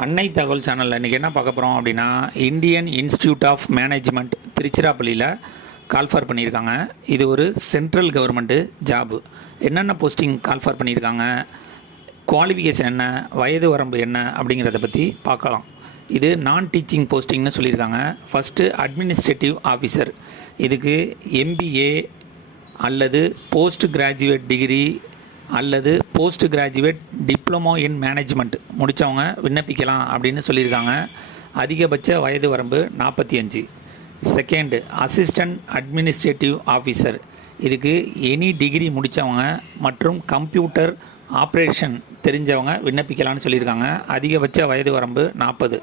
அன்னை தகவல் சேனலில் இன்றைக்கி என்ன பார்க்க போகிறோம் அப்படின்னா, இந்தியன் இன்ஸ்டிடியூட் ஆஃப் மேனேஜ்மெண்ட் திருச்சிராப்பள்ளியில் கால்ஃபார் பண்ணியிருக்காங்க. இது ஒரு சென்ட்ரல் கவர்மெண்ட்டு ஜாபு. என்னென்ன போஸ்டிங் கால்ஃபார் பண்ணியிருக்காங்க, குவாலிஃபிகேஷன் என்ன, வயது வரம்பு என்ன அப்படிங்கிறத பற்றி பார்க்கலாம். இது நான் டீச்சிங் போஸ்டிங்னு சொல்லியிருக்காங்க. First administrative officer. இதுக்கு எம்பிஏ அல்லது போஸ்ட் கிராஜுவேட் டிகிரி அல்லது post graduate diploma in management முடித்தவங்க விண்ணப்பிக்கலாம் அப்படின்னு சொல்லியிருக்காங்க. அதிகபட்ச வயது வரம்பு 45. Second assistant administrative officer. இதுக்கு எனி டிகிரி முடித்தவங்க மற்றும் கம்ப்யூட்டர் ஆப்ரேஷன் தெரிஞ்சவங்க விண்ணப்பிக்கலாம்னு சொல்லியிருக்காங்க. அதிகபட்ச வயது வரம்பு 40.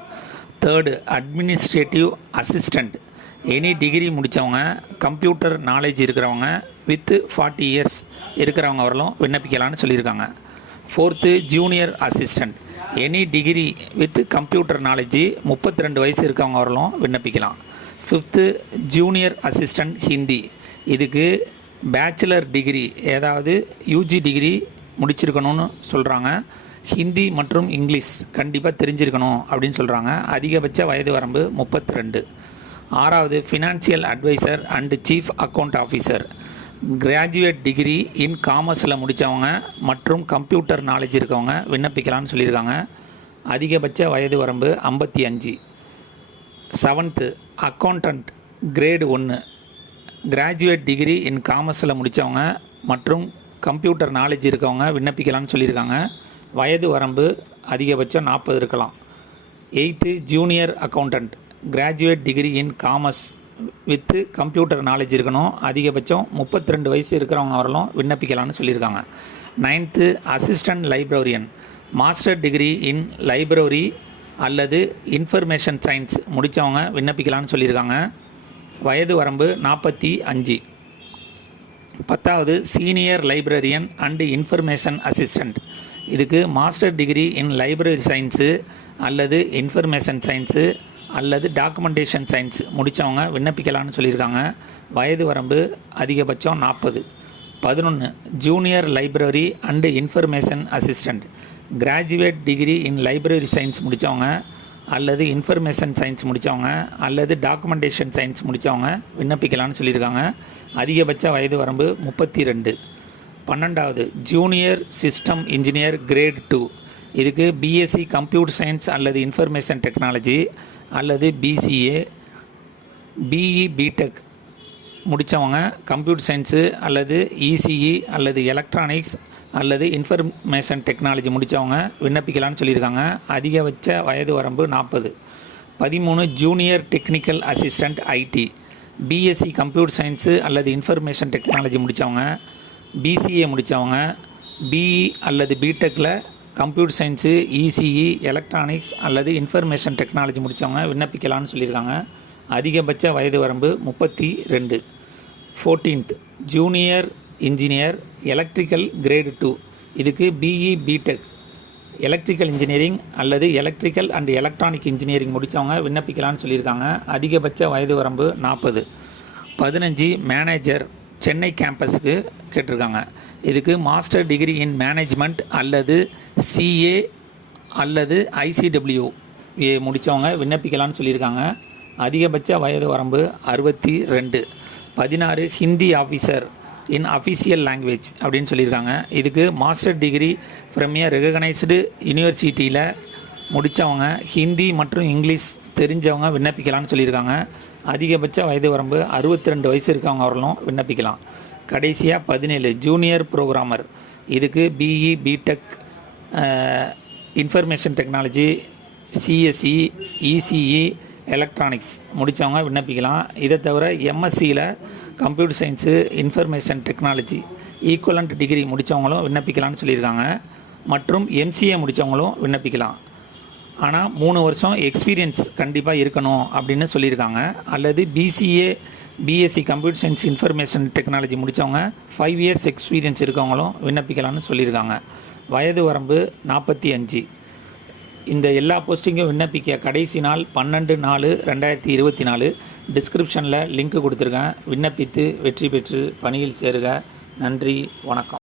Third administrative assistant. Any degree முடித்தவங்க, கம்ப்யூட்டர் நாலேஜ் இருக்கிறவங்க வித்து 40 இயர்ஸ் இருக்கிறவங்க வரலும் விண்ணப்பிக்கலான்னு சொல்லியிருக்காங்க. Fourth junior assistant. Any degree with computer knowledge 32 வயசு இருக்கவங்க வரலும் விண்ணப்பிக்கலாம். Fifth junior assistant Hindi. இதுக்கு பேச்சுலர் டிகிரி, ஏதாவது யூஜி டிகிரி முடிச்சிருக்கணும்னு சொல்கிறாங்க. ஹிந்தி மற்றும் இங்கிலீஷ் கண்டிப்பாக தெரிஞ்சிருக்கணும் அப்படின்னு சொல்கிறாங்க. அதிகபட்ச வயது வரம்பு 32. ஆறாவது financial advisor and chief account officer. Graduate degree in காமர்ஸில் முடித்தவங்க மற்றும் கம்ப்யூட்டர் நாலேஜ் இருக்கவங்க விண்ணப்பிக்கலாம்னு சொல்லியிருக்காங்க. அதிகபட்ச வயது வரம்பு 55. Seventh accountant grade 1. Graduate degree in காமர்ஸில் முடித்தவங்க மற்றும் கம்ப்யூட்டர் நாலேஜ் இருக்கவங்க விண்ணப்பிக்கலாம்னு சொல்லியிருக்காங்க. வயது வரம்பு அதிகபட்சம் 40 இருக்கலாம். Eighth junior accountant. Graduate degree in commerce with computer knowledge இருக்கணும். அதிகபட்சம் 32 வயசு இருக்கிறவங்க வரலும் விண்ணப்பிக்கலாம்னு சொல்லியிருக்காங்க. Ninth assistant librarian. Master degree in library அல்லது இன்ஃபர்மேஷன் சயின்ஸ் முடித்தவங்க விண்ணப்பிக்கலாம்னு சொல்லியிருக்காங்க. வயது வரம்பு 45. பத்தாவது senior librarian and information assistant. இதுக்கு master degree in library science அல்லது இன்ஃபர்மேஷன் சயின்ஸு அல்லது டாக்குமெண்டேஷன் சயின்ஸ் முடித்தவங்க விண்ணப்பிக்கலாம்னு சொல்லியிருக்காங்க. வயது வரம்பு அதிகபட்சம் 40. 11 junior library and information assistant. Graduate degree in library science முடித்தவங்க அல்லது இன்ஃபர்மேஷன் சயின்ஸ் முடித்தவங்க அல்லது டாக்குமெண்டேஷன் சயின்ஸ் முடித்தவங்க விண்ணப்பிக்கலாம்னு சொல்லியிருக்காங்க. அதிகபட்ச வயது வரம்பு 32. 12வது ஜூனியர் சிஸ்டம் இன்ஜினியர் கிரேட் 2. இதுக்கு பிஎஸ்சி கம்ப்யூட்டர் சயின்ஸ் அல்லது இன்ஃபர்மேஷன் டெக்னாலஜி அல்லது பிசிஏ, பிஇ, பிடெக் முடித்தவங்க கம்ப்யூட்டர் சயின்ஸு அல்லது இசிஇ அல்லது எலக்ட்ரானிக்ஸ் அல்லது இன்ஃபர்மேஷன் டெக்னாலஜி முடித்தவங்க விண்ணப்பிக்கலாம்னு சொல்லியிருக்காங்க. அதிகபட்ச வயது வரம்பு 40. 13 junior technical assistant IT. BSc computer science அல்லது இன்ஃபர்மேஷன் டெக்னாலஜி முடித்தவங்க, பிசிஏ முடித்தவங்க, பிஇ அல்லது பிடெக்கில் கம்ப்யூட்டர் சயின்ஸு, இசிஇ, எலக்ட்ரானிக்ஸ் அல்லது இன்ஃபர்மேஷன் டெக்னாலஜி முடித்தவங்க விண்ணப்பிக்கலாம்னு சொல்லியிருக்காங்க. அதிகபட்ச வயது வரம்பு 32. 14th junior engineer electrical grade 2. இதுக்கு பிஇ, பிடெக் எலக்ட்ரிக்கல் இன்ஜினியரிங் அல்லது எலக்ட்ரிக்கல் அண்ட் எலக்ட்ரானிக் இன்ஜினியரிங் முடித்தவங்க விண்ணப்பிக்கலாம்னு சொல்லியிருக்காங்க. அதிகபட்ச வயது வரம்பு 40. 15 மேனேஜர் சென்னை கேம்பஸுக்கு கேட்டிருக்காங்க. இதுக்கு மாஸ்டர் டிகிரி இன் மேனேஜ்மெண்ட் அல்லது சிஏ அல்லது ஐசிடபிள்யூஏ முடித்தவங்க விண்ணப்பிக்கலாம்னு சொல்லியிருக்காங்க. அதிகபட்ச வயது வரம்பு 62. 16 ஹிந்தி ஆஃபீஸர் இன் அஃபிஷியல் லாங்குவேஜ் அப்படின்னு சொல்லியிருக்காங்க. இதுக்கு master degree from A recognised யூனிவர்சிட்டியில் முடித்தவங்க, ஹிந்தி மற்றும் இங்கிலீஷ் தெரிஞ்சவங்க விண்ணப்பிக்கலாம்னு சொல்லியிருக்காங்க. அதிகபட்ச வயது வரம்பு 62 வயசு இருக்கவங்க வரலும் விண்ணப்பிக்கலாம். கடைசியாக 17 ஜூனியர் ப்ரோக்ராமர். இதுக்கு BE, BTech information technology, CSC, ECE, electronics முடித்தவங்க விண்ணப்பிக்கலாம். இதை தவிர எம்எஸ்சியில் computer science, information technology equivalent degree முடித்தவங்களும் விண்ணப்பிக்கலாம்னு சொல்லியிருக்காங்க. மற்றும் எம்சிஏ முடித்தவங்களும் விண்ணப்பிக்கலாம். ஆனால் 3 வருஷம் எக்ஸ்பீரியன்ஸ் கண்டிப்பாக இருக்கணும் அப்படின்னு சொல்லியிருக்காங்க. அல்லது BCA, BSc computer science information technology முடித்தவங்க 5 இயர்ஸ் எக்ஸ்பீரியன்ஸ் இருக்கவங்களும் விண்ணப்பிக்கலாம்னு சொல்லியிருக்காங்க. வயது வரம்பு 45. இந்த எல்லா போஸ்டிங்கும் விண்ணப்பிக்க கடைசி நாள் 12/4/2024. டிஸ்கிரிப்ஷனில் லிங்க் கொடுத்துருக்கேன். விண்ணப்பித்து வெற்றி பெற்று பணியில் சேருக. நன்றி, வணக்கம்.